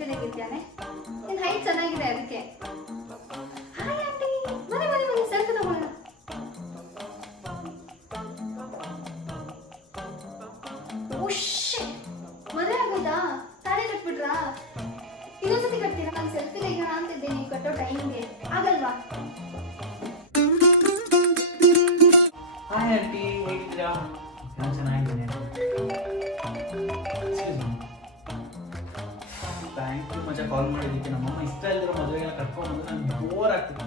Selfie ತೆಗಿತಾನೆ. ನಿನ್ height ಚೆನ್ನಾಗಿದೆ ಅದಕ್ಕೆ. ಹಾಯ್ ಆಂಟಿ, ಬನ್ನಿ ಬನ್ನಿ ಬನ್ನಿ ಸೆಲ್ಫಿ ತಗೊಳ್ಳೋಣ. ಮದುವೆ ಆಗೋದಾ? ತಾಳಿ ಕಟ್ಬಿಟ್ರಾ? ಇನ್ನೊಂದ್ಸತಿ ಕಟ್ತೀರಾ? ನಾನು ಸೆಲ್ಫಿ ತೆಗೋಣ ಅಂತಿದ್ದೆ, ನೀವು ಕಟ್ಟೋ ಟೈಮ್ಗೆ ಆಗಲ್ವಾ? ಹಾಯ್ ಆಂಟಿ, ಹೇಗಿದ್ದೀರಾ? ನಾನು ಚೆನ್ನಾಗಿದ್ದೀನಿ. ಥ್ಯಾಂಕ್ ಯು ಮಚ್ಚ ಕಾಲ್ ಮಾಡಿದ್ದಕ್ಕೆ. ನಮ್ಮಮ್ಮ ಇಷ್ಟ ಇಲ್ದಿರೋ ಮದುವೆಗೆಲ್ಲ ಕರ್ಕೊಂಡು ಬಂದು ನನಗೆ ಬೋರ್ ಆಗ್ತಿತ್ತು.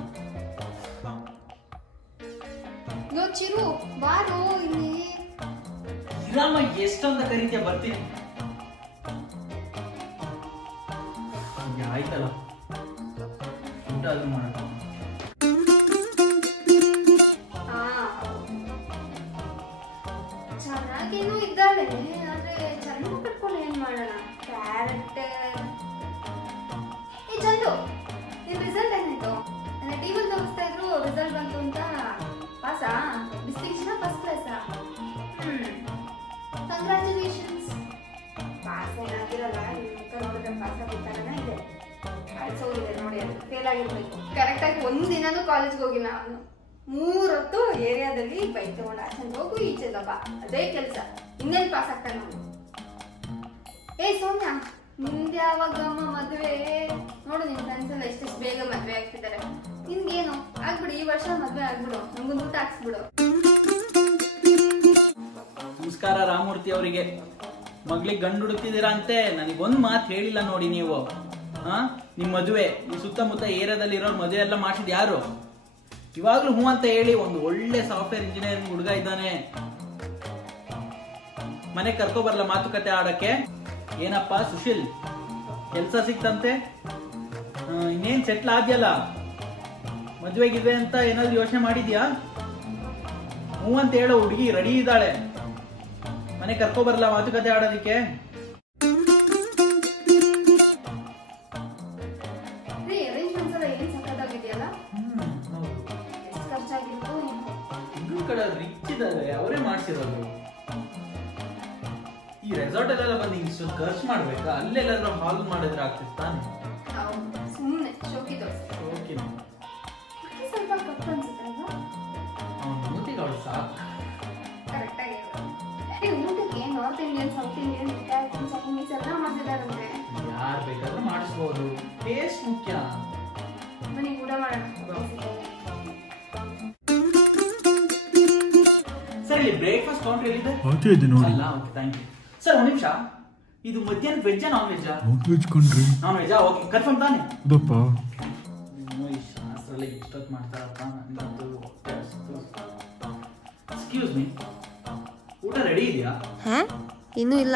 ನೋ ಚಿರು, ಬಾರೋ ಇಲ್ಲಿ. ಇರಮ್ಮ, ಎಷ್ಟಂತ ಕರೀತೀಯ, ಬರ್ತೀನಿ. ಆಯ್ತಲ್ಲ, ಊಟ ಆದ್ರೂ ಮಾಡೋಣ. ಚೆನ್ನಾಗೇನು ಇದ್ದಾಳೆ, ಆದ್ರೆ ಚೆನ್ನಾಗಿ ಕಟ್ಕೊಂಡು ಏನ್ ಮಾಡೋಣ? ಕ್ಯಾರೆಕ್ಟರ್. ಏ ಚಂದು, ನಿನ್ ರಿಸಲ್ಟ್ ಏನಾಯ್ತು? ನನ್ನ ಟಿವಿಲಿ ತೋರಿಸ್ತಾ ಇದ್ರು ರಿಸಲ್ಟ್ ಬಂತು ಅಂತ. ಪಾಸಾ? ಡಿಸ್ಟಿಂಕ್ಷನ್ ಫಸ್ಟ್ ಕ್ಲಾಸಾ? ಕಂಗ್ರ್ಯಾಚುಲೇಷನ್ಸ್. ಪಾಸ್ ಏನಾಗಿರಲ್ಲ, ನೋಡಿದ್ರೆ ಪಾಸ್ ಆಗಿರ್ತಾರನ ಇದೆ. ಅಳ್ಸೋಗಿದೆ ನೋಡಿ, ಅದು ಫೇಲ್ ಆಗಿರ್ಬೇಕು. ಕರೆಕ್ಟಾಗಿ ಒಂದಿನನೂ ಕಾಲೇಜ್ಗೆ ಹೋಗಿಲ್ಲ ಅವನು. 3 ಹೊತ್ತು ಏರಿಯಾದಲ್ಲಿ ಬೈಕ್ ತಗೊಂಡು ಆಚೆಗೆ ಹೋಗು ಈಚೆಲ್ಲ ಬಾ, ಅದೇ ಕೆಲಸ. ಇನ್ನೇನು ಪಾಸ್ ಆಗ್ತಾನೆ ಅವನು. ಏ ಸೌಮ್ಯ, ನಿಂದ ಯಾವಾಗಮ್ಮ ಮದುವೆ? ನೋಡು ನಿನ್ ಫ್ರೆಂಡ್ಸ್ ಎಲ್ಲ ಎಷ್ಟೆಷ್ಟು ಬೇಗ ಮದುವೆ ಆಗ್ತಿದ್ದಾರೆ. ನಿನ್ಗೇನು ಆಗ್ಬಿಡು, ಈ ವರ್ಷ ಮದುವೆ ಆಗ್ಬಿಡು, ನಮ್ಗೊಂದು ಊಟ ಹಾಕ್ಸ್ಬಿಡು. ನಮಸ್ಕಾರ ರಾಮಮೂರ್ತಿ ಅವರಿಗೆ. ಮಗಳಿಗೆ ಗಂಡು ಹುಡುಕ್ತಿದ್ದೀರಾ ಅಂತೆ. ನನಗೊಂದು ಮಾತು ಹೇಳಿಲ್ಲ ನೋಡಿ ನೀವು. ನಿಮ್ ಮದುವೆ ಈ ಸುತ್ತಮುತ್ತ ಏರಿಯಾದಲ್ಲಿ ಇರೋರು ಮದುವೆ ಎಲ್ಲ ಮಾಡಿಸಿದ್ ಯಾರು? ಇವಾಗ್ಲೂ ಹೂ ಅಂತ ಹೇಳಿ ಒಂದು ಒಳ್ಳೆ ಸಾಫ್ಟ್ವೇರ್ ಇಂಜಿನಿಯರಿಂಗ್ ಹುಡುಗ ಇದ್ದಾನೆ. ಮನೆ ಕರ್ಕೊ ಬರಲ್ಲ ಮಾತುಕತೆ ಆಡಕ್ಕೆ. ಏನಪ್ಪಾ ಸುಶೀಲ್, ಕೆಲ್ಸ ಸಿಕ್ತಂತೆ? ಇನ್ನೇನ್ ಸೆಟ್ಲ್ ಆದ್ಯಲ್ಲ? ಮದ್ವೆಗಿದ್ವೆ ಅಂತ ಏನಾದ್ರು ಯೋಚನೆ ಮಾಡಿದ್ಯಾ? ಹೂ ಅಂತ ಹೇಳೋ ಹುಡುಗಿ ರೆಡಿ ಇದ್ದಾಳೆ. ಮನೆ ಕರ್ಕೊ ಬರಲ್ಲ ಮಾತುಕತೆ ಆಡೋದಿಕ್ಕೆ. ರಿಚ್ ಇದ್ದಾರೆ, ಅವರೇ ಮಾಡ್ಸಿರೋದು. ಈ ರೆಸಾರ್ಟ್ ಅಲ್ಲೆಲ್ಲ ಬಂದು ಇಷ್ಟೊಂದು ಖರ್ಚು ಮಾಡ್ಬೇಕಾ? ಅಲ್ಲೆಲ್ಲಾದ್ರೂ ಹಾಲ್ ಮಾಡಿದ್ರೆ ಆಗ್ತಿತ್ತು ತಾನೆ. ಸುಮ್ಮನೆ ಶೋಕಿ ದೋಸೆ. ಸ್ವಲ್ಪ ಕಪ್ಪು ಅನ್ಸುತ್ತೆ ಅಲ್ವಾ? ಅವ್ನು ಮೂತಿಗೆ ಅವಳು ಸಾಕು. ಕರೆಕ್ಟಾಗಿ ಊಟಕ್ಕೆ north Indian, south Indian, Italian, Chinese ಎಲ್ಲ ಮಾಡ್ತಿದಾರಂತೆ. ಯಾರು ಬೇಕಾದ್ರೂ ಮಾಡಿಸ್ಬೋದು, ಟೇಸ್ಟ್ ಮುಖ್ಯ. ಬನ್ನಿ ಊಟ ಮಾಡೋಣ. ಸರ್, ಇಲ್ಲಿ ಬ್ರೇಕ್ಫಾಸ್ಟ್ ಕೌಂಟರ್ ಎಲ್ಲಿದೆ? ಅಲ್ಲ, ಓಕೆ, ಥ್ಯಾಂಕ್ ಯು. ಸರ್, ಒಂದು ನಿಮಿಷ, ಇದು ಮಧ್ಯಾಹ್ನ ವೆಜ್ಜಾ ನಾನ್ ವೆಜ್ಜಾ? ವೆಜ್ ಕಣ್ರಿ. ನಾನ್ ವೆಜ್ಜಾ? ಓಕೆ, ಕನ್ಫರ್ಮ್ ತಾನೆ? ಹೌದಪ್ಪ. ಈ ಶಾಸ್ತ್ರಲ್ಲ ಇಷ್ಟೊತ್ತು ಮಾಡ್ತಾರಪ್ಪ. ನಂದು ಎಕ್ಸ್ಕ್ಯೂಸ್ ಮೀ, ಊಟ ರೆಡಿ ಇದೆಯಾ? ಇನ್ನೂ ಇಲ್ಲ.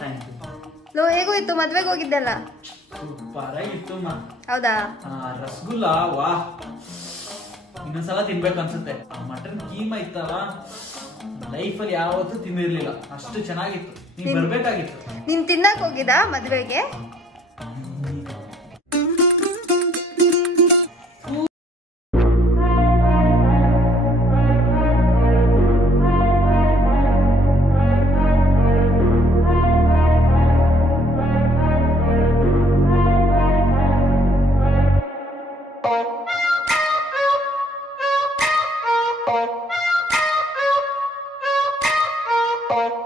Thank you. ಲೋ, ಹೇಗೋಯ್ತು ಮದ್ವೆಗೆ ಹೋಗಿದ್ದೆಲ್ಲ? ಸೂಪರ್ ಆಗಿತ್ತು. ಹೌದಾ? ರಸಗುಲ್ಲ, ವಾ, ಇನ್ನೊಂದ್ಸಲ ತಿನ್ಬೇಕು ಅನ್ಸುತ್ತೆ. ಮಟನ್ ಕೀಮಾ ಇತ್ತಲ್ಲ, ಲೈಫಲ್ಲಿ ಯಾವತ್ತೂ ತಿಂದಿರ್ಲಿಲ್ಲ, ಅಷ್ಟು ಚೆನ್ನಾಗಿತ್ತು. ನೀನ್ ಬರ್ಬೇಕಾಗಿತ್ತು. ನೀನ್ ತಿನ್ನಕ್ ಹೋಗಿದ್ದ ಮದ್ವೆಗೆ? Oh.